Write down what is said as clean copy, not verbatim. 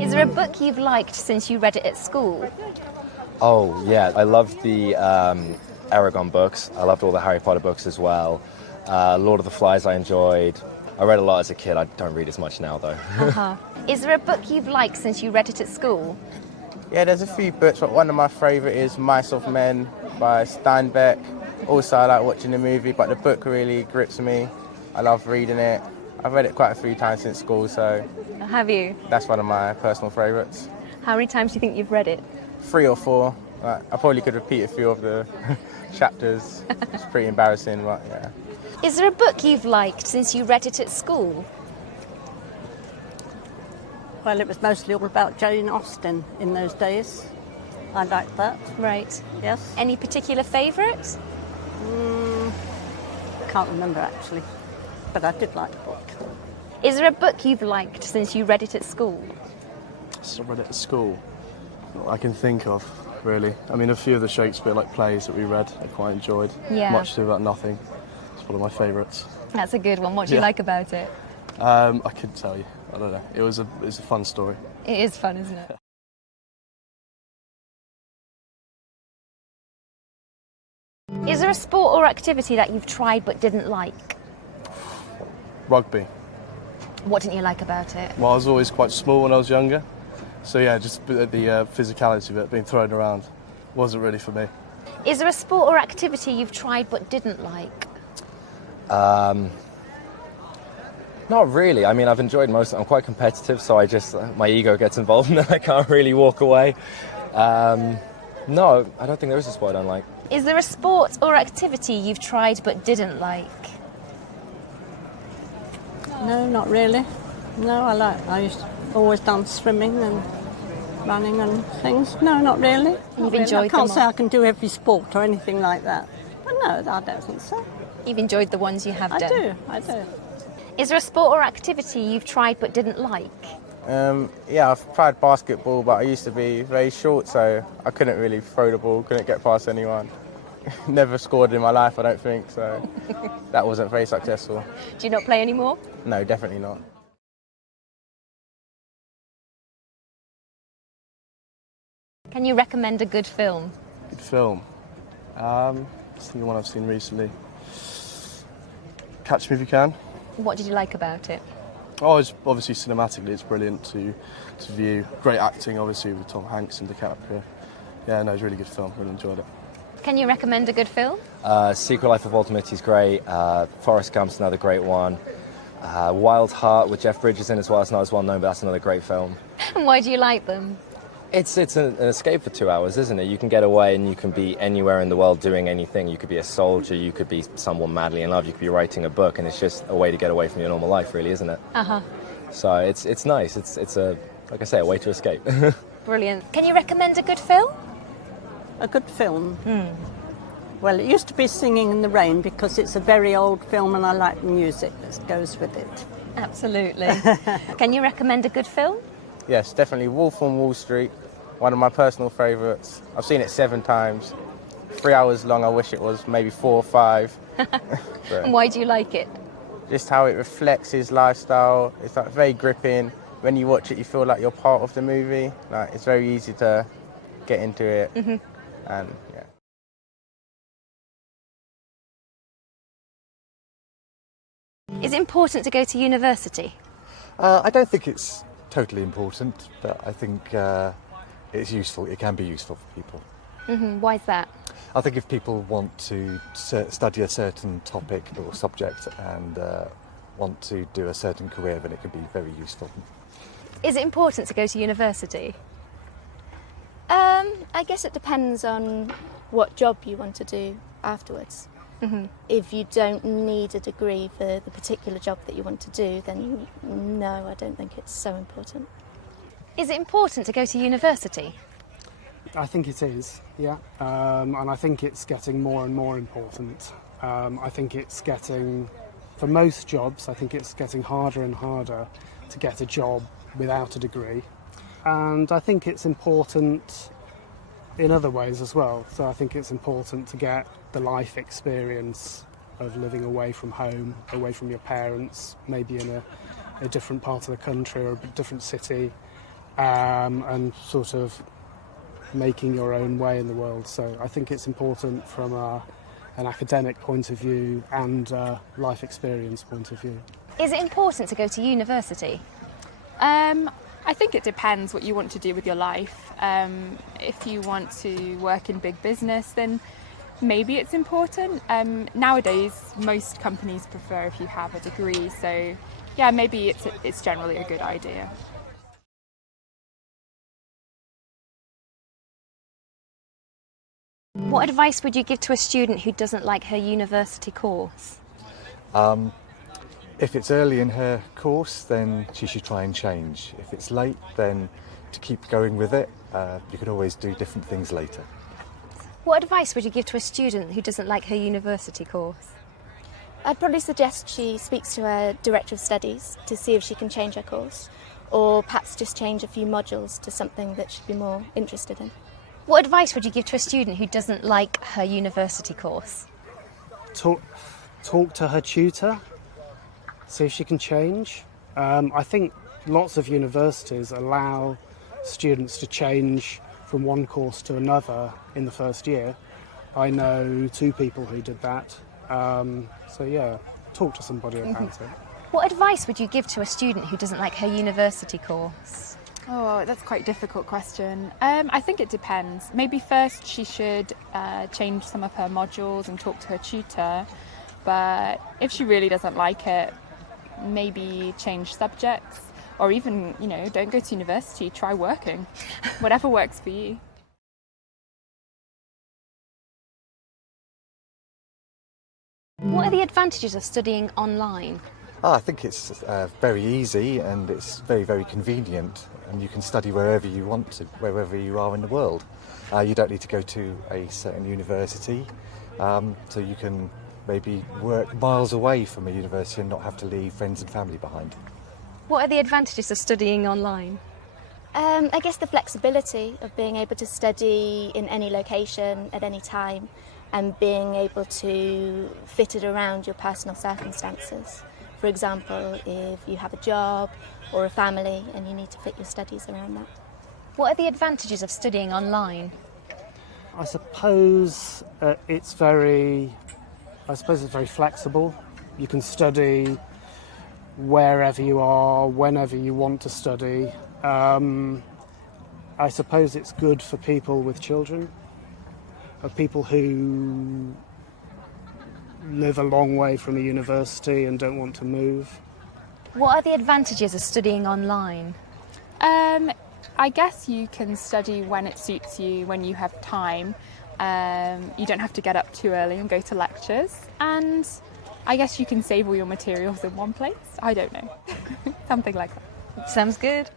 Is there a book you've liked since you read it at school? Oh, yeah. I loved the Aragon books. I loved all the Harry Potter books as well. Lord of the Flies I enjoyed. I read a lot as a kid. I don't read as much now, though. Is there a book you've liked since you read it at school? Yeah, there's a few books, but one of my favourite is Mice of Men by Steinbeck. Also, I like watching the movie, but the book really grips me. I love reading it. I've read it quite a few times since school, so... Have you? That's one of my personal favourites. How many times do you think you've read it? 3 or 4. I probably could repeat a few of the chapters. It's pretty embarrassing, but yeah. Is there a book you've liked since you read it at school? Well, it was mostly all about Jane Austen in those days. I liked that. Right. Yes. Any particular favourite? Can't remember actually, but I did like the book. Is there a book you've liked since you read it at school? So I read it at school. Not I can think of, really. I mean, a few of the Shakespeare plays that we read, I quite enjoyed. Yeah. Much Ado About Nothing. It's one of my favourites. That's a good one. What do you like about it? I couldn't tell you. I don't know. It was a fun story. It is fun, isn't it? Is there a sport or activity that you've tried but didn't like? Rugby. What didn't you like about it? Well, I was always quite small when I was younger. So yeah, just the physicality of it, being thrown around, wasn't really for me. Is there a sport or activity you've tried but didn't like? Not really. I mean, I've enjoyed most. I'm quite competitive, so my ego gets involved and I can't really walk away. No, I don't think there is a sport I don't like. Is there a sport or activity you've tried but didn't like? No, not really. No, I used to always done swimming and running and things. No, not really. You've enjoyed I can't them say all? I can do every sport or anything like that. But no, I don't think so. You've enjoyed the ones you have done? I do. Is there a sport or activity you've tried but didn't like? Yeah, I've tried basketball, but I used to be very short, so I couldn't really throw the ball, couldn't get past anyone. Never scored in my life, I don't think, so that wasn't very successful. Do you not play anymore? No, definitely not. Can you recommend a good film? Good film. Just thinking one I've seen recently. Catch Me If You Can. What did you like about it? Oh, it's obviously cinematically, it's brilliant to view. Great acting, obviously, with Tom Hanks and DiCaprio. Yeah, no, it's a really good film. Really enjoyed it. Can you recommend a good film? Secret Life of Walter Mitty's great. Forrest Gump's another great one. Wild Heart with Jeff Bridges in as well. It's not as well known, but that's another great film. And why do you like them? It's an escape for 2 hours, isn't it? You can get away and you can be anywhere in the world doing anything. You could be a soldier, you could be someone madly in love, you could be writing a book, and it's just a way to get away from your normal life, really, isn't it? So it's nice. It's a, like I say, a way to escape. Brilliant. Can you recommend a good film? A good film? Well, it used to be Singing in the Rain because it's a very old film and I like the music that goes with it. Absolutely. Can you recommend a good film? Yes, definitely Wolf on Wall Street, one of my personal favourites. I've seen it 7 times. 3 hours long, I wish it was maybe 4 or 5. And why do you like it? Just how it reflects his lifestyle. It's very gripping. When you watch it, you feel like you're part of the movie. It's very easy to get into it. And yeah. Is it important to go to university? I don't think it's totally important, but I think it's useful. It can be useful for people. Why is that? I think if people want to study a certain topic or subject and want to do a certain career, then it can be very useful. Is it important to go to university? I guess it depends on what job you want to do afterwards. If you don't need a degree for the particular job that you want to do, then no, I don't think it's so important. Is it important to go to university? I think it is, yeah. And I think it's getting more and more important. I think it's getting, for most jobs, I think it's getting harder and harder to get a job without a degree. And I think it's important in other ways as well. So I think it's important to get the life experience of living away from home, away from your parents, maybe in a different part of the country or a different city. and sort of making your own way in the world. So I think it's important from an academic point of view and a life experience point of view. Is it important to go to university? I think it depends what you want to do with your life. If you want to work in big business, then maybe it's important. Nowadays, most companies prefer if you have a degree, so yeah, maybe it's generally a good idea. What advice would you give to a student who doesn't like her university course? If it's early in her course, then she should try and change. If it's late, then to keep going with it. You can always do different things later. What advice would you give to a student who doesn't like her university course? I'd probably suggest she speaks to her director of studies to see if she can change her course, or perhaps just change a few modules to something that she'd be more interested in. What advice would you give to a student who doesn't like her university course? Talk to her tutor, see if she can change. I think lots of universities allow students to change from one course to another in the first year. I know 2 people who did that. So yeah, talk to somebody about it. What advice would you give to a student who doesn't like her university course? Oh, that's quite a difficult question. I think it depends. Maybe first she should change some of her modules and talk to her tutor. But if she really doesn't like it, maybe change subjects, or even, don't go to university, try working. Whatever works for you. What are the advantages of studying online? I think it's very easy and it's very, very convenient, and you can study wherever you want to, wherever you are in the world. You don't need to go to a certain university, so you can maybe work miles away from a university and not have to leave friends and family behind. What are the advantages of studying online? I guess the flexibility of being able to study in any location at any time and being able to fit it around your personal circumstances. For example, if you have a job or a family and you need to fit your studies around that. What are the advantages of studying online? I suppose it's very flexible. You can study wherever you are, whenever you want to study. I suppose it's good for people with children, people who live a long way from a university and don't want to move. What are the advantages of studying online? I guess you can study when it suits you, when you have time. You don't have to get up too early and go to lectures. And I guess you can save all your materials in one place. I don't know. Something like that. Sounds good.